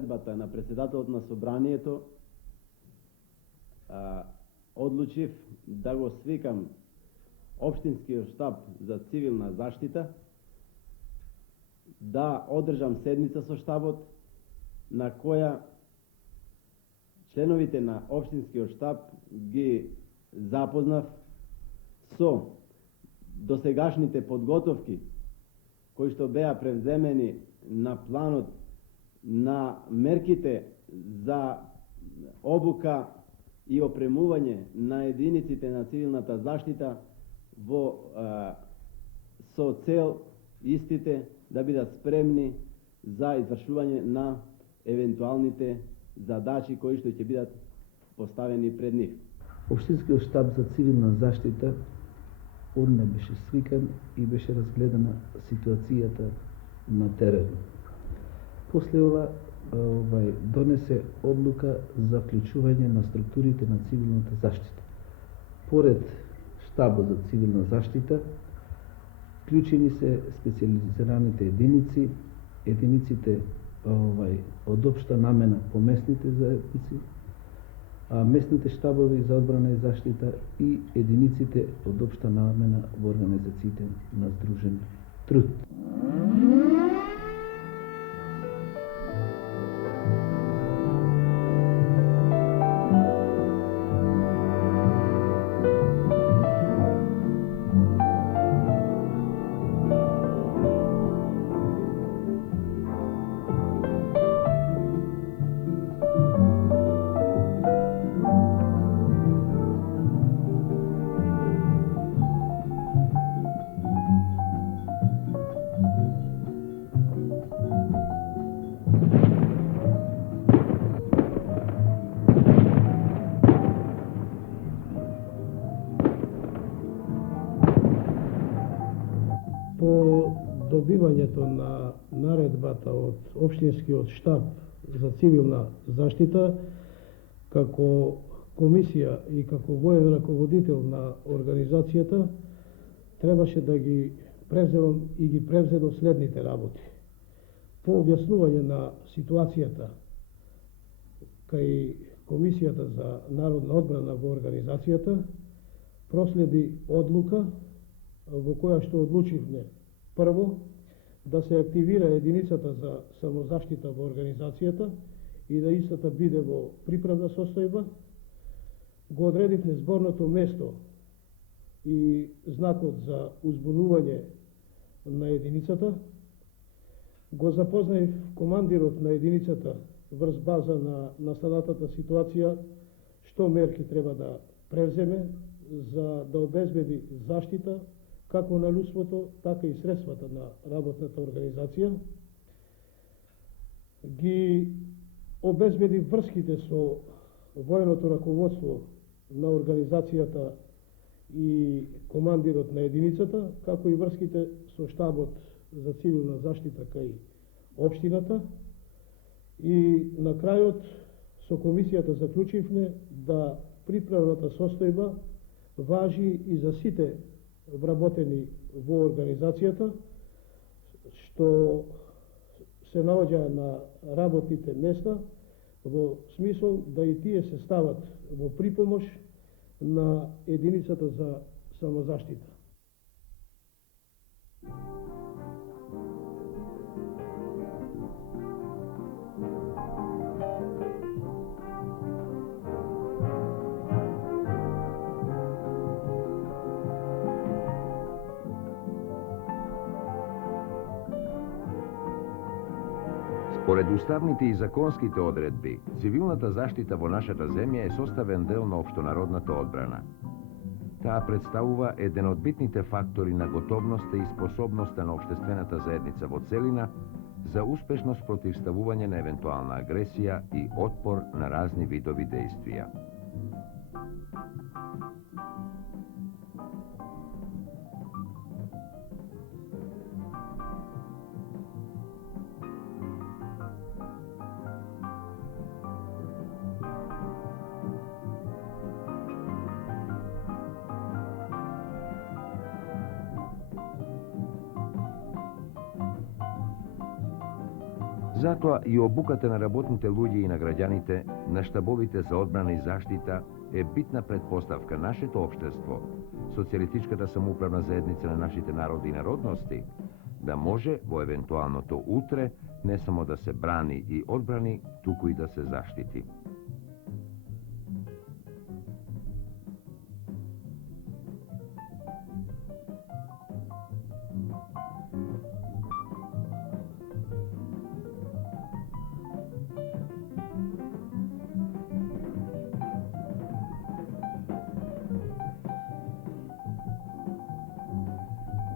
наредбата на председателот на собранието, одлучив да го свикам Општинскиот штаб за цивилна заштита, да одржам седница со штабот, на која членовите на Општинскиот штаб ги запознав со досегашните подготовки кои што беа превземени на планот на мерките за обука и опремување на единиците на цивилната заштита со цел истите да бидат спремни за извршување на евентуалните задачи кои што ќе бидат поставени пред нив. Општинскиот штаб за цивилна заштита одма беше свикан и беше разгледана ситуацијата на терен. После ова донесе одлука за вклучување на структурите на цивилната заштита. Поред штабот за цивилна заштита, вклучени се специализираните единиците од општа намена по местните заедници, местните штабови за одбрана и заштита и единиците од општа намена во организациите на здружен труд. По добивањето на наредбата од Општинскиот штаб за цивилна заштита, како комисија и како воен раководител на организацијата, требаше да ги превземам и ги превзедов следните работи. По објаснување на ситуацијата кај Комисијата за народна одбрана во организацијата, проследи одлука во која што одлучивме прво да се активира единицата за самозаштита во организацијата и да истата биде во приправна состојба. Го одредивме зборното место и знакот за узбунување на единицата. Го запознаив командирот на единицата врз база на настанатата ситуација, што мерки треба да превземе за да обезбеди заштита како на луѓството, така и средствата на работната организација. Ги обезбеди врските со военото раководство на организацијата и командирот на единицата, како и врските со штабот за цивилна заштита кај општината. И на крајот со комисијата заклучивме да приправната состојба важи и за сите вработени во организацијата, што се наоѓа на работните места, во смисол да и тие се стават во припомош на единицата за самозаштита. Според уставните и законските одредби, цивилната заштита во нашата земја е составен дел на општонародната одбрана. Таа представува еден од битните фактори на готовноста и способноста на општествената заедница во целина за успешно спротивставување на евентуална агресија и отпор на разни видови дејствија. Затоа и обуката на работните луѓе и на граѓаните на штабовите за одбрана и заштита е битна предпоставка нашето општество, социјалистичката самоуправна заедница на нашите народи и народности, да може во евентуалното утре не само да се брани и одбрани, туку и да се заштити.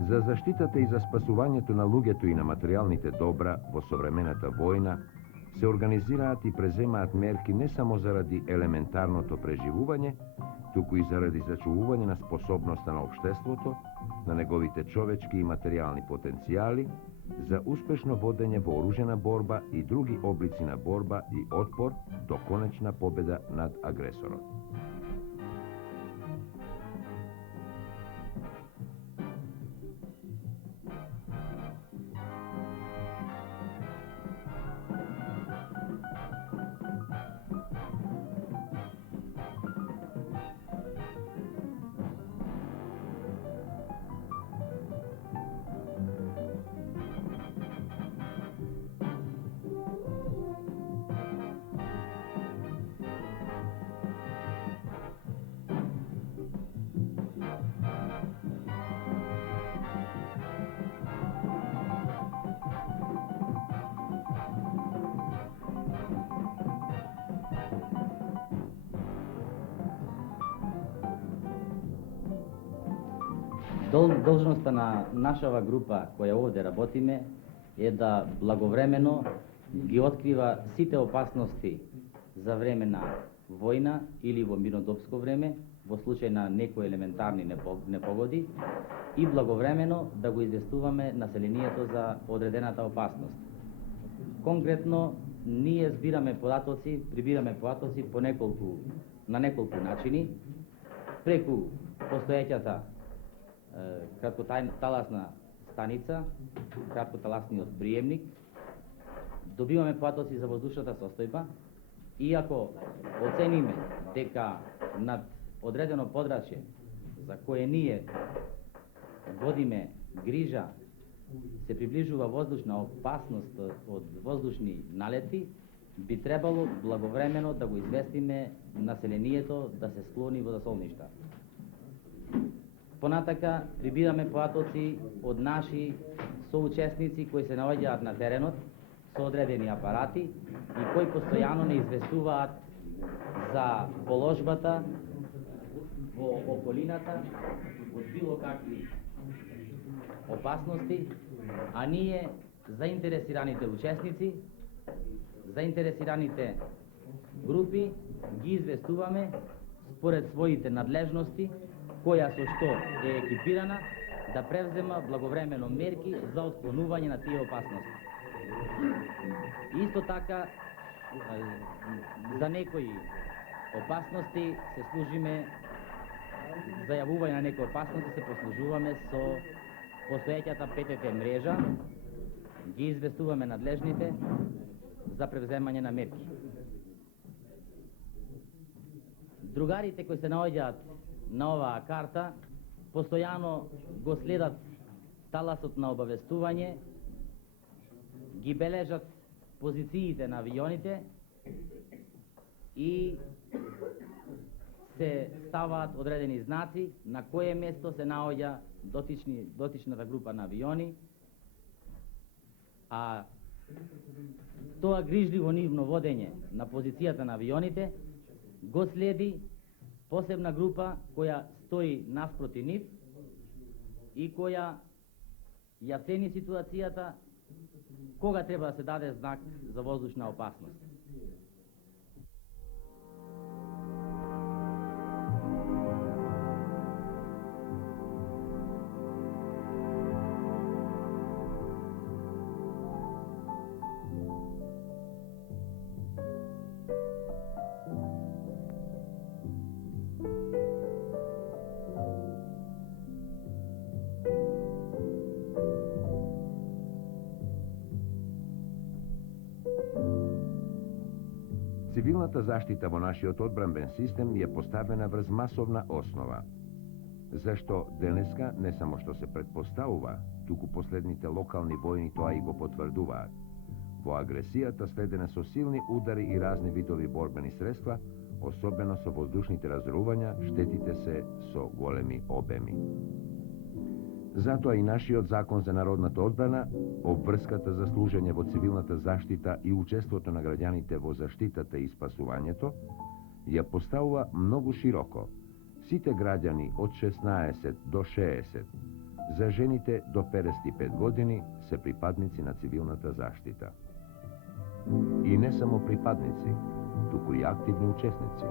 За заштитата и за спасувањето на луѓето и на материјалните добра во современата војна се организираат и преземаат мерки не само заради елементарното преживување, туку и заради зачувување на способноста на општеството, на неговите човечки и материјални потенцијали, за успешно водење во оружена борба и други облици на борба и отпор до конечна победа над агресорот. Должноста на нашава група која овде работиме е да благовремено ги открива сите опасности за време на војна или во мирнодопско време, во случај на некои елементарни непогоди, и благовремено да го известуваме населението за одредената опасност. Конкретно, ние збираме податоци, прибираме податоци на неколку начини, преку постоеќата краткоталасна станица, краткоталасниот приемник, добиваме податоци за воздушната состојба и ако оцениме дека над одредено подрачје за кое ние водиме грижа се приближува воздушна опасност од воздушни налети, би требало благовремено да го известиме населението да се склони во засолништа. Понатака прибираме податоци од наши соучесници кои се наоѓаат на теренот со одредени апарати и кои постојано не известуваат за положбата во околината од било какви опасности, а ние, заинтересираните учесници, заинтересираните групи, ги известуваме според своите надлежности, која со што е екипирана да превзема благовремено мерки за отклонување на тие опасности. Исто така, за некои опасности се служиме, за јавување на некои опасности се послужуваме со постоеќата ПТТ мрежа, ги известуваме надлежните за превземање на мерки. Другарите кои се наоѓаат на оваа карта постојано го следат таласот на обавестување, ги бележат позициите на авионите и се ставаат одредени знаци на кое место се наоѓа дотичната група на авиони, а тоа грижливо нивно водење на позицијата на авионите го следи посебна група која стои наспроти нив и која ја цени ситуацијата кога треба да се даде знак за воздушна опасност. Цивилната заштита во нашиот одбранбен систем е поставена врз масовна основа, зашто денеска не само што се предпоставува, туку последните локални војни тоа и го потврдуваат. Во агресијата следена со силни удари и разни видови борбени средства, особено со воздушните разрувања, штетите се со големи обеми. Затоа и нашиот закон за народната одбрана, обврската за служење во цивилната заштита и учеството на граѓаните во заштитата и спасувањето, ја поставува многу широко. Сите граѓани од 16 до 60, за жените до 55 години се припадници на цивилната заштита. И не само припадници, туку и активни учесници.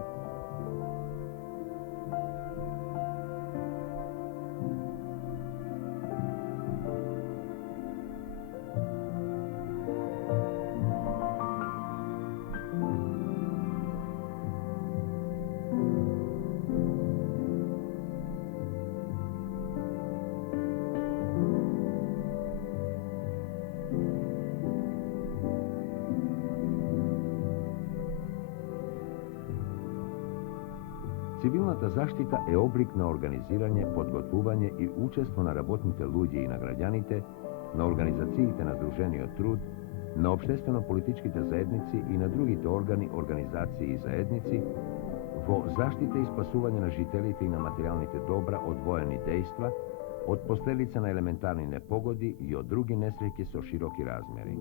Цивилната заштита е облик на организирање, подготвување и учество на работните луѓе и на граѓаните, на организациите на Сдружениот труд, на општествено-политичките заедници и на другите органи, организации и заедници во заштита и спасување на жителите и на материјалните добра од воени дејства, од последица на елементарни непогоди и од други несреќи со широки размери.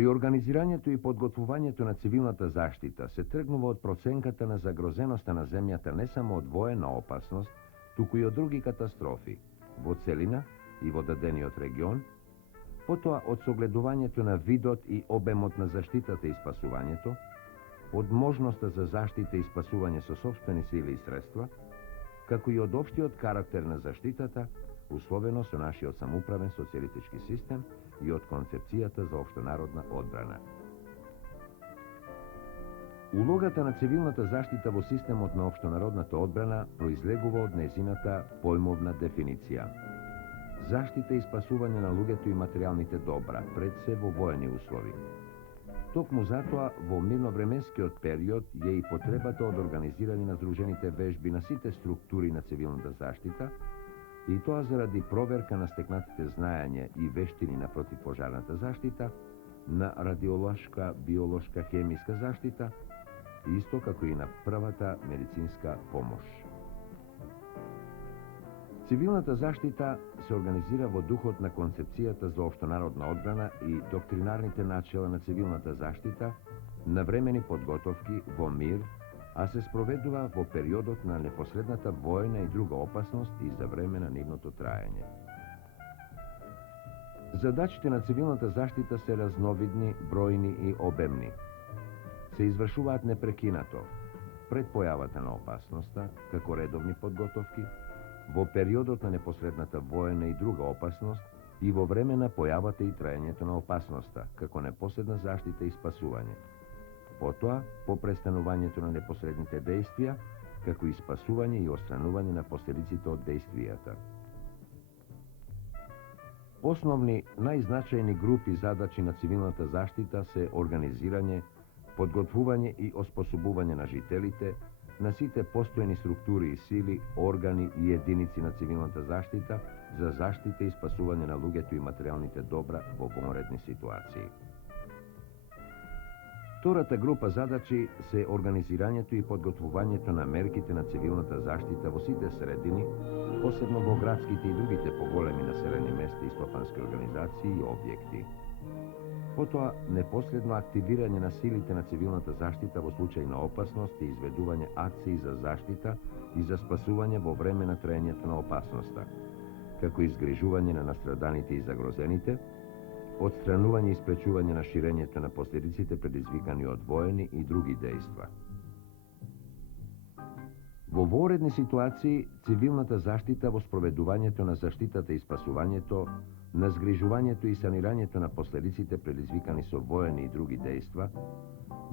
При организирањето и подготвувањето на цивилната заштита се тргнува од проценката на загрозеноста на земјата не само од воена опасност, туку и од други катастрофи, во целина и во дадениот регион, потоа од согледувањето на видот и обемот на заштитата и спасувањето, од можноста за заштита и спасување со сопствени сили и средства, како и од општиот карактер на заштитата, условено со нашиот самоуправен социјалистички систем и од концепцијата за општонародна одбрана. Улогата на цивилната заштита во системот на општонародната одбрана произлегува од нејзината појмовна дефиниција. Заштита и спасување на луѓето и материјалните добра, пред се во воени услови. Токму затоа, во мирновременскиот период е и потребата од организирање на здружените вежби на сите структури на цивилната заштита, и тоа заради проверка на стекнатите знаење и вештини на противпожарната заштита, на радиолошка, биолошка, хемиска заштита, исто како и на првата медицинска помош. Цивилната заштита се организира во духот на концепцијата за општонародна одбрана и доктринарните начела на цивилната заштита, на времени подготовки во мир, а се спроведува во периодот на непосредната војна и друга опасност и за време на нивното траење. Задачите на цивилната заштита се разновидни, бројни и обемни. Се извршуваат непрекинато пред појавата на опасноста, како редовни подготовки, во периодот на непосредната воена и друга опасност и во време на појавата и траењето на опасноста, како непосредна заштита и спасување. Потоа, по престанувањето на непосредните действија, како и спасување и отстранување на последиците од действијата. Основни, најзначајни групи задачи на цивилната заштита се организирање, подготвување и оспособување на жителите, на сите постојни структури и сили, органи и единици на цивилната заштита за заштита и спасување на луѓето и материјалните добра во вонредни ситуации. Втората група задачи се организирањето и подготвувањето на мерките на цивилната заштита во сите средини, посебно во градските и другите поголеми населени места и стопански организации и објекти. Потоа, непоследно активирање на силите на цивилната заштита во случај на опасност и изведување акции за заштита и за спасување во време на траењето на опасноста, како и изгрижување на настраданите и загрозените, отстранување и спречување на ширењето на последиците предизвикани од воени и други дејства. Во воредни ситуации, цивилната заштита во спроведувањето на заштитата и спасувањето, на згрижувањето и санирањето на последиците предизвикани со воени и други дејства,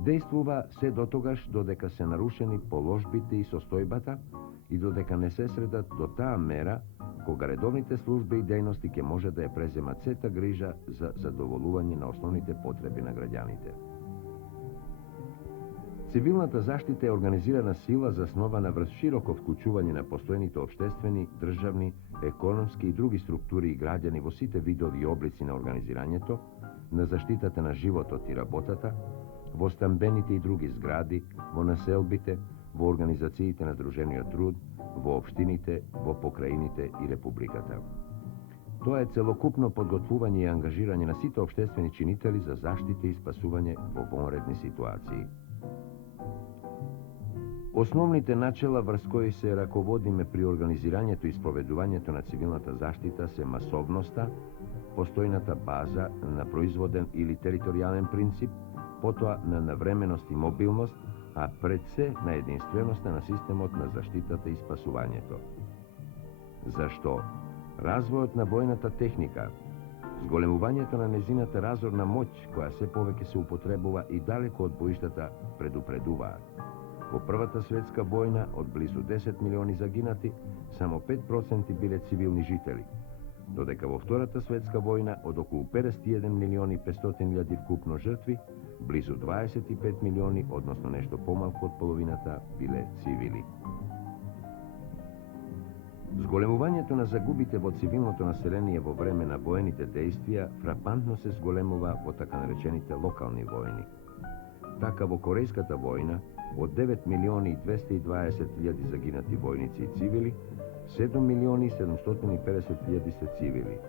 действува се дотогаш додека се нарушени положбите и состојбата и додека не се средат до таа мера кога редовните служби и дејности ќе може да ја преземат сета грижа за задоволување на основните потреби на граѓаните. Цивилната заштита е организирана сила заснована врз широко вклучување на постојните општествени, државни, економски и други структури и граѓани во сите видови и облици на организирањето, на заштитата на животот и работата, во стамбените и други згради, во населбите, во организациите на Сдружениот труд, во општините, во покраините и републиката. Тоа е целокупно подготвување и ангажирање на сите општествени чинители за заштита и спасување во вонредни ситуации. Основните начела врз кои се раководиме при организирањето и спроведувањето на цивилната заштита се масовноста, постојната база на производен или територијален принцип, потоа на навременост и мобилност, а пред се на единственоста на системот на заштитата и спасувањето. Зашто? Развојот на војната техника, зголемувањето на незината разорна моќ, која се повеќе се употребува и далеко од боиштата, предупредуваат. Во Првата светска војна, од близу 10 милиони загинати, само 5% биле цивилни жители, додека во Втората светска војна, од околу 51 милиони 500 илјади вкупно жртви, близу 25 милиони, односно нешто помалку од половината, биле цивили. Зголемувањето на загубите во цивилното население во време на воените дејствија фрапантно се зголемува во така наречените локални војни. Така во Корејската војна, од 9 милиони 220 илјади загинати војници и цивили, 7 милиони 750 илјади се цивили.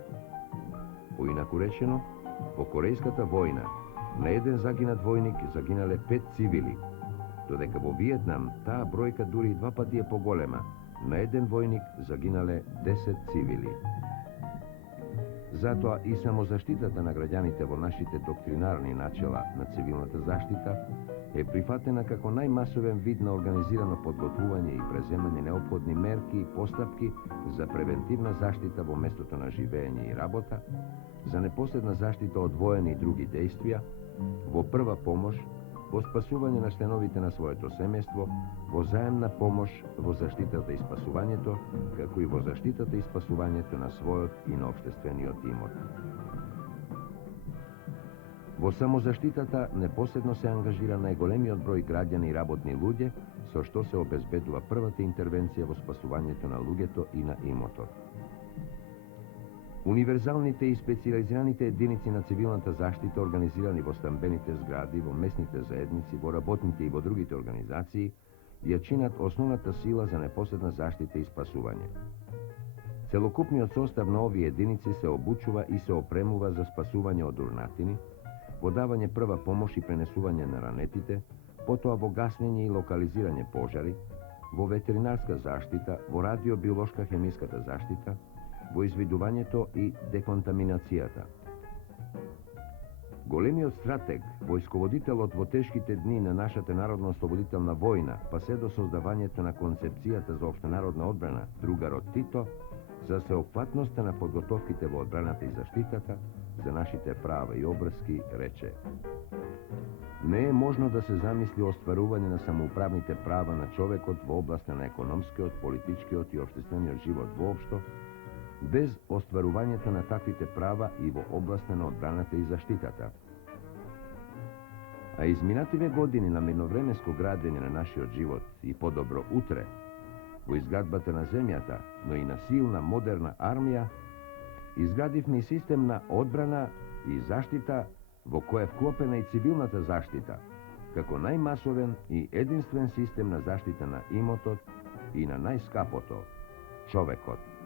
Поинаку речено, во Корејската војна на еден загинат војник загинале 5 цивили, додека во Виетнам таа бројка дури 2 пати е поголема, на еден војник загинале 10 цивили. Затоа и самозаштитата на граѓаните во нашите доктринарни начела на цивилната заштита е прифатена како најмасовен вид на организирано подготвување и преземање неопходни мерки и постапки за превентивна заштита во местото на живење и работа, за непосредна заштита од воени и други дејствија, во прва помош, во спасување на членовите на своето семејство, во заемна помош во заштитата и спасувањето, како и во заштитата и спасувањето на својот и на општествениот имот. Во самозаштитата непоследно се ангажира најголемиот број граѓани и работни луѓе, со што се обезбедува првата интервенција во спасувањето на луѓето и на имотот. Универзалните и специализираните единици на цивилната заштита, организирани во стамбените згради, во местните заедници, во работните и во другите организации, ја чинат основната сила за непосредна заштита и спасување. Целокупниот состав на овие единици се обучува и се опремува за спасување од урнатини, во давање прва помош и пренесување на ранетите, потоа во гаснење и локализирање пожари, во ветеринарска заштита, во радиобиолошка хемиската заштита, во извидувањето и деконтаминацијата. Големиот стратег, војсководителот во тешките дни на нашата народно-ослободителна војна, па се до создавањето на концепцијата за општенародна одбрана, другарот Тито, за сеопфатноста на подготовките во одбраната и заштитата, за нашите права и обврски, рече: не е можно да се замисли остварување на самоуправните права на човекот во областа на економскиот, политичкиот и општествениот живот воопшто, без остварувањето на таквите права и во областа на одбраната и заштитата. А изминативе години на мирновременско градење на нашиот живот и подобро утре, во изградбата на земјата, но и на силна, модерна армија, изградивме и систем на одбрана и заштита во која е вклопена и цивилната заштита, како најмасовен и единствен систем на заштита на имотот и на најскапото, човекот.